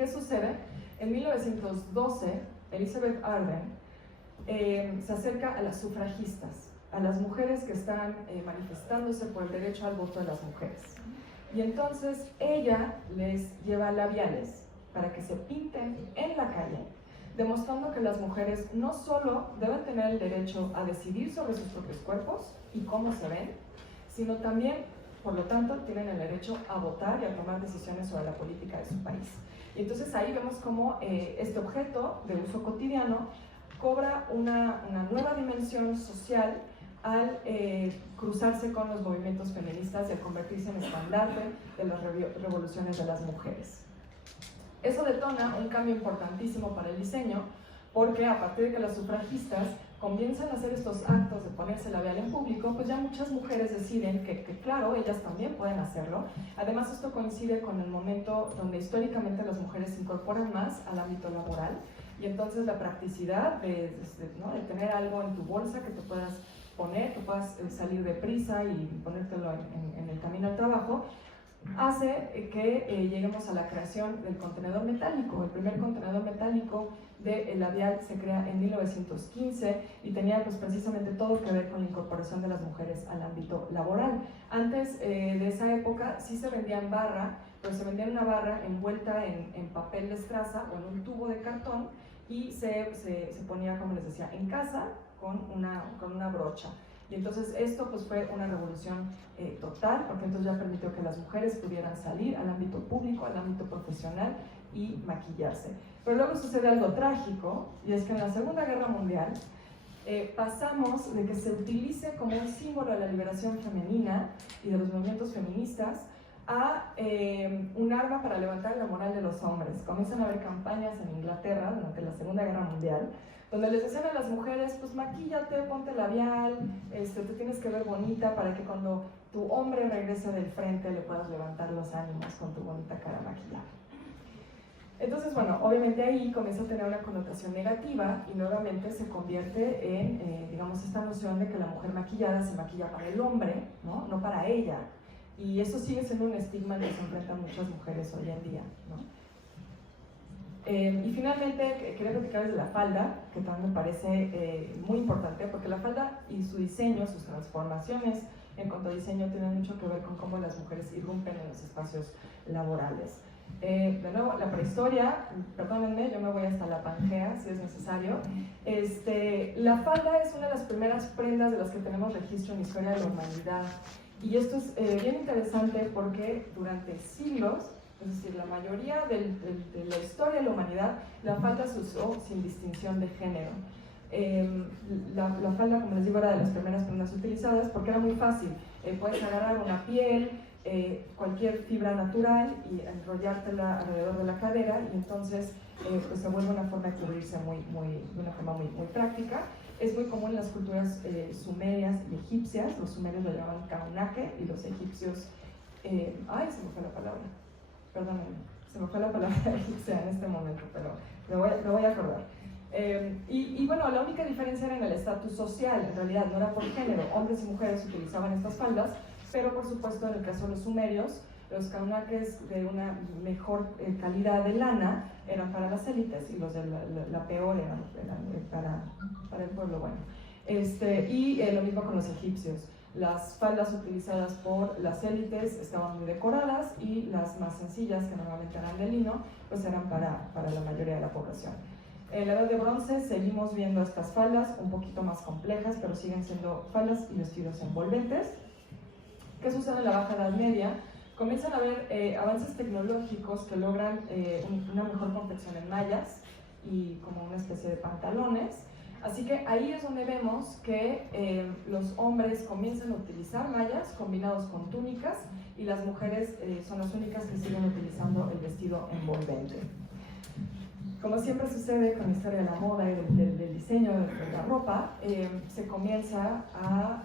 ¿Qué sucede? En 1912, Elizabeth Arden se acerca a las sufragistas, a las mujeres que están manifestándose por el derecho al voto de las mujeres. Y entonces ella les lleva labiales para que se pinten en la calle, demostrando que las mujeres no solo deben tener el derecho a decidir sobre sus propios cuerpos y cómo se ven, sino también, por lo tanto, tienen el derecho a votar y a tomar decisiones sobre la política de su país. Y entonces ahí vemos cómo este objeto de uso cotidiano cobra una nueva dimensión social al cruzarse con los movimientos feministas y al convertirse en estandarte de las revoluciones de las mujeres. Eso detona un cambio importantísimo para el diseño, porque a partir de que las sufragistas comienzan a hacer estos actos de ponerse labial en público, pues ya muchas mujeres deciden que claro, ellas también pueden hacerlo. Además, esto coincide con el momento donde históricamente las mujeres se incorporan más al ámbito laboral, y entonces la practicidad de tener algo en tu bolsa que te puedas poner, que puedas salir deprisa y ponértelo en el camino al trabajo, hace que lleguemos a la creación del contenedor metálico. El primer contenedor metálico del labial se crea en 1915 y tenía pues precisamente todo que ver con la incorporación de las mujeres al ámbito laboral. Antes de esa época sí se vendía en barra, pero se vendía en una barra envuelta en papel de estraza o en un tubo de cartón, y se ponía, como les decía, en casa con una brocha. Y entonces esto pues fue una revolución total, porque entonces ya permitió que las mujeres pudieran salir al ámbito público, al ámbito profesional y maquillarse. Pero luego sucede algo trágico, y es que en la Segunda Guerra Mundial pasamos de que se utilice como un símbolo de la liberación femenina y de los movimientos feministas a un arma para levantar la moral de los hombres. Comienzan a haber campañas en Inglaterra durante la Segunda Guerra Mundial, donde les decían a las mujeres, pues maquíllate, ponte labial, te tienes que ver bonita para que cuando tu hombre regrese del frente le puedas levantar los ánimos con tu bonita cara maquillada. Entonces, bueno, obviamente ahí comienza a tener una connotación negativa y nuevamente se convierte en, digamos, esta noción de que la mujer maquillada se maquilla para el hombre, no para ella. Y eso sigue siendo un estigma al que se enfrentan muchas mujeres hoy en día, ¿no? Y finalmente quería platicarles de la falda, que también me parece muy importante, porque la falda y su diseño, sus transformaciones en cuanto a diseño tienen mucho que ver con cómo las mujeres irrumpen en los espacios laborales. De nuevo, la prehistoria, perdónenme, yo me voy hasta la Pangea si es necesario. La falda es una de las primeras prendas de las que tenemos registro en la historia de la humanidad. Y esto es bien interesante porque durante siglos, es decir, la mayoría de la historia de la humanidad, la falda se usó sin distinción de género. La falda, como les digo, era de las primeras prendas utilizadas porque era muy fácil. Puedes agarrar una piel, cualquier fibra natural y enrollártela alrededor de la cadera, y entonces pues se vuelve una forma de cubrirse de una forma muy práctica. Es muy común en las culturas sumerias y egipcias. Los sumerios lo llamaban kaunake y los egipcios, se me fue la palabra, perdónenme, se me fue la palabra egipcia en este momento, pero me voy a acordar. Y bueno, la única diferencia era en el estatus social, en realidad no era por género, hombres y mujeres utilizaban estas faldas, pero por supuesto en el caso de los sumerios, los kaunakes de una mejor calidad de lana eran para las élites y los de la peor eran para el pueblo bueno. Y lo mismo con los egipcios. Las faldas utilizadas por las élites estaban muy decoradas y las más sencillas, que normalmente eran de lino, pues eran para la mayoría de la población. En la Edad de Bronce seguimos viendo estas faldas un poquito más complejas, pero siguen siendo faldas y vestidos envolventes. ¿Qué sucede en la Baja Edad Media? Comienzan a haber avances tecnológicos que logran una mejor confección en mallas y como una especie de pantalones. Así que ahí es donde vemos que los hombres comienzan a utilizar mallas combinados con túnicas, y las mujeres son las únicas que siguen utilizando el vestido envolvente. Como siempre sucede con la historia de la moda y del diseño de la ropa, se comienza a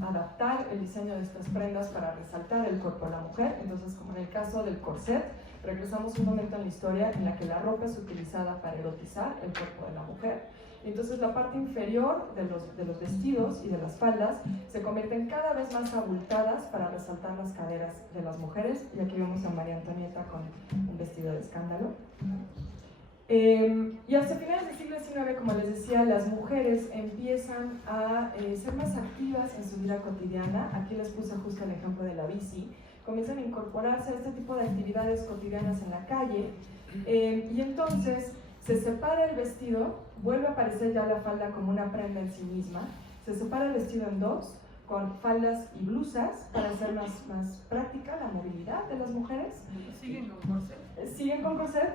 adaptar el diseño de estas prendas para resaltar el cuerpo de la mujer. Entonces, como en el caso del corset, regresamos un momento en la historia en la que la ropa es utilizada para erotizar el cuerpo de la mujer. Entonces la parte inferior de los vestidos y de las faldas se convierten cada vez más abultadas para resaltar las caderas de las mujeres. Y aquí vemos a María Antonieta con un vestido de escándalo. Y hasta finales del siglo XIX, como les decía, las mujeres empiezan a ser más activas en su vida cotidiana. Aquí les puse justo el ejemplo de la bici. Comienzan a incorporarse a este tipo de actividades cotidianas en la calle, y entonces se separa el vestido, vuelve a aparecer ya la falda como una prenda en sí misma, se separa el vestido en dos, con faldas y blusas para hacer más práctica la movilidad de las mujeres. ¿Siguen con corset? Siguen con corset,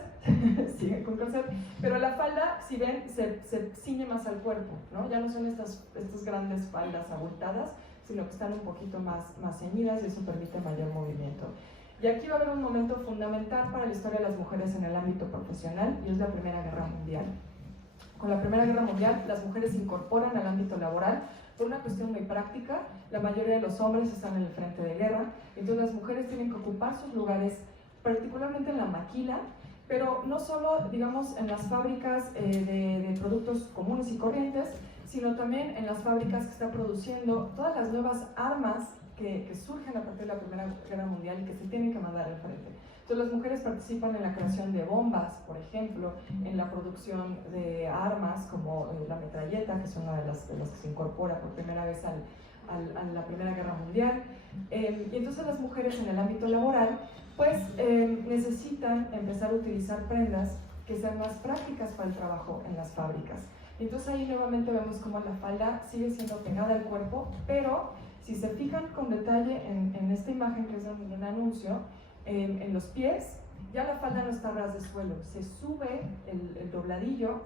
siguen con corset, pero la falda, si ven, se ciñe más al cuerpo, ¿no? Ya no son estas grandes faldas abultadas, sino que están un poquito más ceñidas y eso permite mayor movimiento. Y aquí va a haber un momento fundamental para la historia de las mujeres en el ámbito profesional, y es la Primera Guerra Mundial. Con la Primera Guerra Mundial, las mujeres se incorporan al ámbito laboral por una cuestión muy práctica. La mayoría de los hombres están en el frente de guerra, entonces las mujeres tienen que ocupar sus lugares, particularmente en la maquila, pero no solo, digamos, en las fábricas de productos comunes y corrientes, sino también en las fábricas que están produciendo todas las nuevas armas que surgen a partir de la Primera Guerra Mundial y que se tienen que mandar al frente. Entonces las mujeres participan en la creación de bombas, por ejemplo, en la producción de armas como la metralleta, que es una de las que se incorpora por primera vez a la Primera Guerra Mundial. Y entonces las mujeres en el ámbito laboral pues necesitan empezar a utilizar prendas que sean más prácticas para el trabajo en las fábricas. Entonces ahí nuevamente vemos cómo la falda sigue siendo pegada al cuerpo, pero si se fijan con detalle en esta imagen que es de un anuncio, en los pies, ya la falda no está a ras de suelo, se sube el dobladillo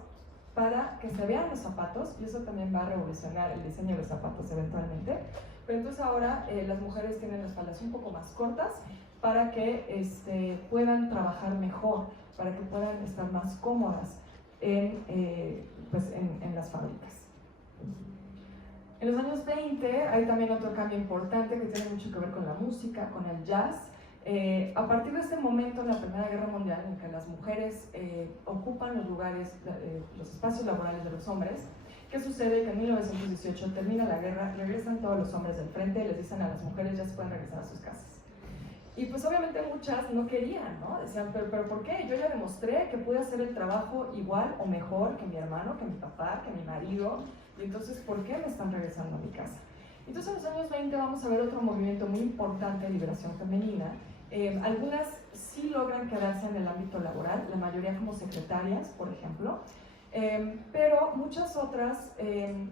para que se vean los zapatos, y eso también va a revolucionar el diseño de los zapatos eventualmente. Pero entonces ahora las mujeres tienen las faldas un poco más cortas para que puedan trabajar mejor, para que puedan estar más cómodas en las fábricas. En los años 20 hay también otro cambio importante que tiene mucho que ver con la música, con el jazz. A partir de este momento en la Primera Guerra Mundial, en que las mujeres ocupan los lugares, los espacios laborales de los hombres, ¿qué sucede? Que en 1918 termina la guerra, regresan todos los hombres del frente y les dicen a las mujeres ya se pueden regresar a sus casas. Y pues obviamente muchas no querían, ¿no? Decían, pero ¿por qué? Yo ya demostré que pude hacer el trabajo igual o mejor que mi hermano, que mi papá, que mi marido, y entonces ¿por qué me están regresando a mi casa? Entonces en los años 20 vamos a ver otro movimiento muy importante de liberación femenina. Algunas sí logran quedarse en el ámbito laboral, la mayoría como secretarias, por ejemplo, pero muchas otras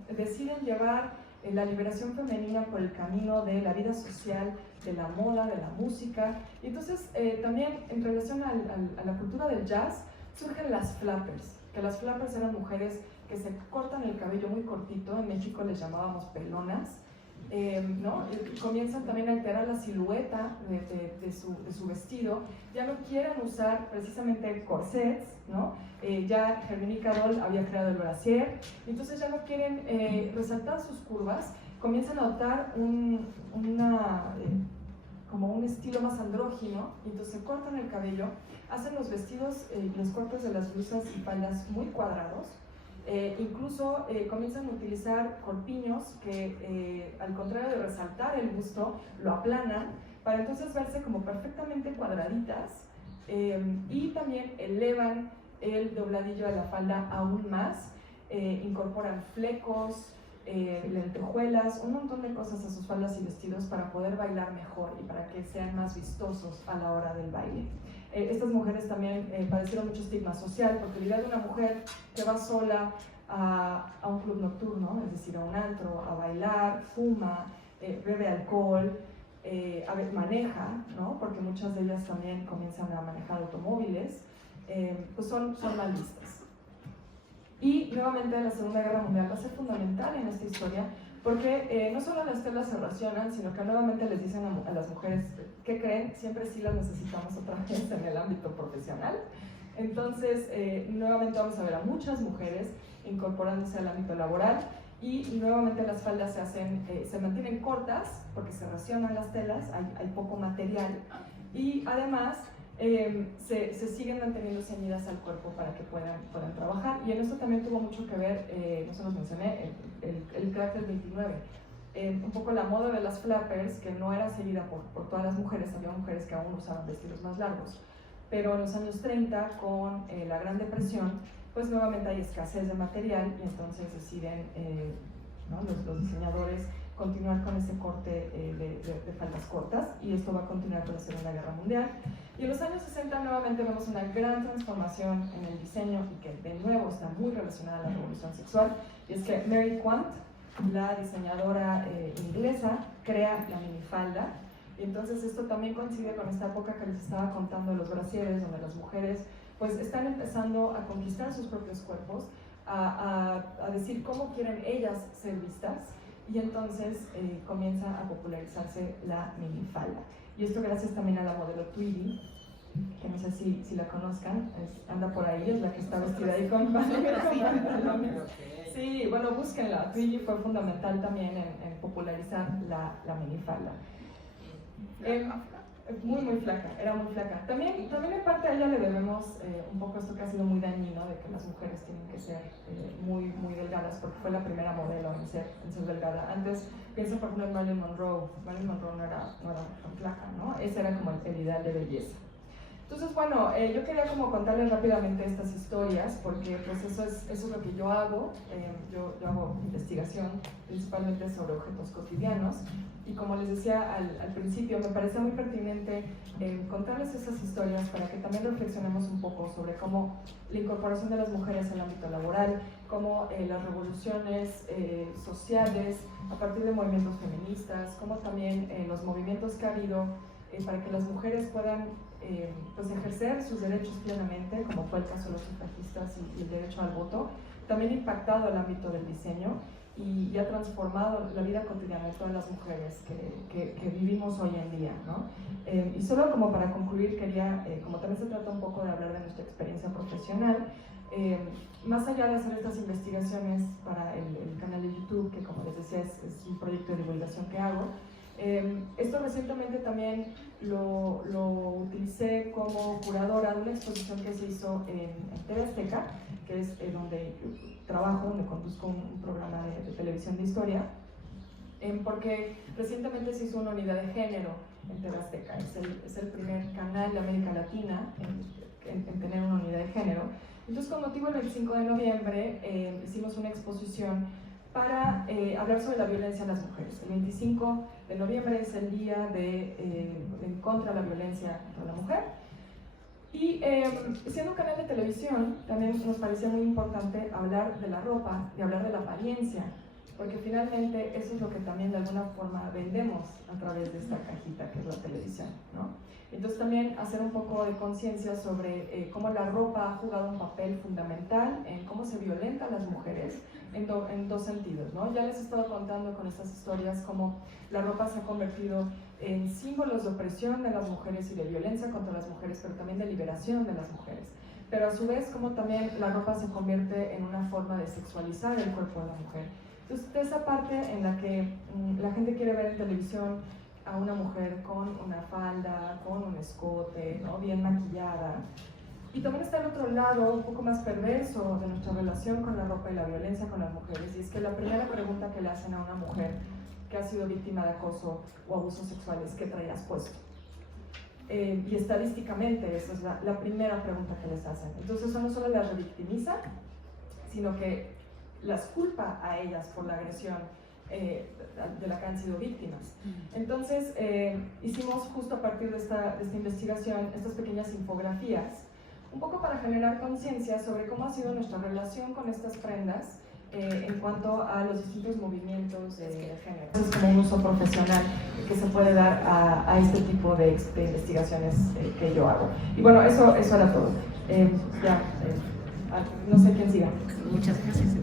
deciden llevar la liberación femenina por el camino de la vida social, de la moda, de la música. Y entonces también en relación a la cultura del jazz surgen las flappers, que las flappers eran mujeres que se cortan el cabello muy cortito, en México les llamábamos pelonas, ¿no? Y comienzan también a alterar la silueta de su vestido, ya no quieren usar precisamente corsets, ¿no? Ya Hermine Carol había creado el brasier, entonces ya no quieren resaltar sus curvas, comienzan a adoptar como un estilo más andrógino, y entonces se cortan el cabello, hacen los vestidos, los cortes de las blusas y faldas muy cuadrados. Incluso comienzan a utilizar corpiños que al contrario de resaltar el busto lo aplanan para entonces verse como perfectamente cuadraditas, y también elevan el dobladillo de la falda aún más, incorporan flecos, lentejuelas, un montón de cosas a sus faldas y vestidos para poder bailar mejor y para que sean más vistosos a la hora del baile. Estas mujeres también padecieron mucho estigma social, porque la idea de una mujer que va sola a un club nocturno, es decir, a un antro, a bailar, fuma, bebe alcohol, maneja, ¿no? Porque muchas de ellas también comienzan a manejar automóviles, pues son mal vistas. Y nuevamente la Segunda Guerra Mundial va a ser fundamental en esta historia, porque no solo las telas se racionan, sino que nuevamente les dicen a las mujeres, ¿qué creen? Siempre sí las necesitamos otra vez en el ámbito profesional. Entonces, nuevamente vamos a ver a muchas mujeres incorporándose al ámbito laboral, y nuevamente las faldas se mantienen cortas porque se racionan las telas, hay poco material, y además se siguen manteniendo ceñidas al cuerpo para que puedan trabajar. Y en esto también tuvo mucho que ver, no se los mencioné, el crack del 29. Un poco la moda de las flappers, que no era seguida por todas las mujeres, había mujeres que aún usaban vestidos más largos. Pero en los años 30, con la Gran Depresión, pues nuevamente hay escasez de material y entonces deciden ¿no? los diseñadores continuar con ese corte de faldas cortas, y esto va a continuar con la Segunda Guerra Mundial. Y en los años 60 nuevamente vemos una gran transformación en el diseño, y que de nuevo está muy relacionada a la revolución sexual, y es que Mary Quant, la diseñadora inglesa, crea la minifalda. Y entonces esto también coincide con esta época que les estaba contando de los brasieres, donde las mujeres pues están empezando a conquistar sus propios cuerpos, a decir cómo quieren ellas ser vistas, y entonces comienza a popularizarse la minifalda. Y esto gracias también a la modelo Tweety, que no sé si la conozcan, anda por ahí, es la que está vestida ahí con pantalones. Sí, bueno, búsquenla. Tweety fue fundamental también en popularizar la minifalda. Muy flaca, era muy flaca. También en parte a ella le debemos un poco esto que ha sido muy dañino, de que las mujeres tienen que ser muy delgadas, porque fue la primera modelo en ser delgada. Antes, pienso por ejemplo en Marilyn Monroe. Marilyn Monroe no era tan flaca, ¿no? Ese era como el ideal de belleza. Entonces, bueno, yo quería como contarles rápidamente estas historias, porque pues eso es lo que yo hago. Yo hago investigación principalmente sobre objetos cotidianos, y como les decía al principio, me parece muy pertinente contarles esas historias para que también reflexionemos un poco sobre cómo la incorporación de las mujeres en el ámbito laboral, cómo las revoluciones sociales a partir de movimientos feministas, cómo también los movimientos que ha habido para que las mujeres puedan pues ejercer sus derechos plenamente, como fue el caso de los sufragistas y el derecho al voto, también ha impactado el ámbito del diseño y ha transformado la vida cotidiana de todas las mujeres que vivimos hoy en día, ¿no? Y solo como para concluir, quería, como también se trata un poco de hablar de nuestra experiencia profesional, más allá de hacer estas investigaciones para el canal de YouTube, que como les decía es un proyecto de divulgación que hago, esto recientemente también lo utilicé como curadora de una exposición que se hizo en TV Azteca, que es donde trabajo, donde conduzco un programa de televisión de historia, porque recientemente se hizo una unidad de género en TV Azteca. Es el primer canal de América Latina en tener una unidad de género. Entonces, con motivo del 25 de noviembre, hicimos una exposición para hablar sobre la violencia a las mujeres. El 25 de noviembre es el día en contra de la violencia contra la mujer. Y siendo un canal de televisión, también nos parecía muy importante hablar de la ropa y hablar de la apariencia, porque finalmente eso es lo que también de alguna forma vendemos a través de esta cajita que es la televisión, ¿no? Entonces también hacer un poco de conciencia sobre cómo la ropa ha jugado un papel fundamental en cómo se violenta a las mujeres en dos sentidos, ¿no? Ya les he estado contando con estas historias cómo la ropa se ha convertido en símbolos de opresión de las mujeres y de violencia contra las mujeres, pero también de liberación de las mujeres. Pero a su vez, como también la ropa se convierte en una forma de sexualizar el cuerpo de la mujer. Entonces, de esa parte en la que la gente quiere ver en televisión a una mujer con una falda, con un escote, ¿no? Bien maquillada. Y también está el otro lado, un poco más perverso de nuestra relación con la ropa y la violencia con las mujeres, y es que la primera pregunta que le hacen a una mujer que ha sido víctima de acoso o abuso sexual es ¿qué traías puesto? Y estadísticamente esa es la primera pregunta que les hacen. Entonces eso no solo las revictimiza, sino que las culpa a ellas por la agresión de la que han sido víctimas. Entonces hicimos justo a partir de esta investigación estas pequeñas infografías, un poco para generar conciencia sobre cómo ha sido nuestra relación con estas prendas en cuanto a los distintos movimientos de género. Es como un uso profesional que se puede dar a este tipo de investigaciones que yo hago. Y bueno, eso era todo. No sé quién siga. Muchas gracias.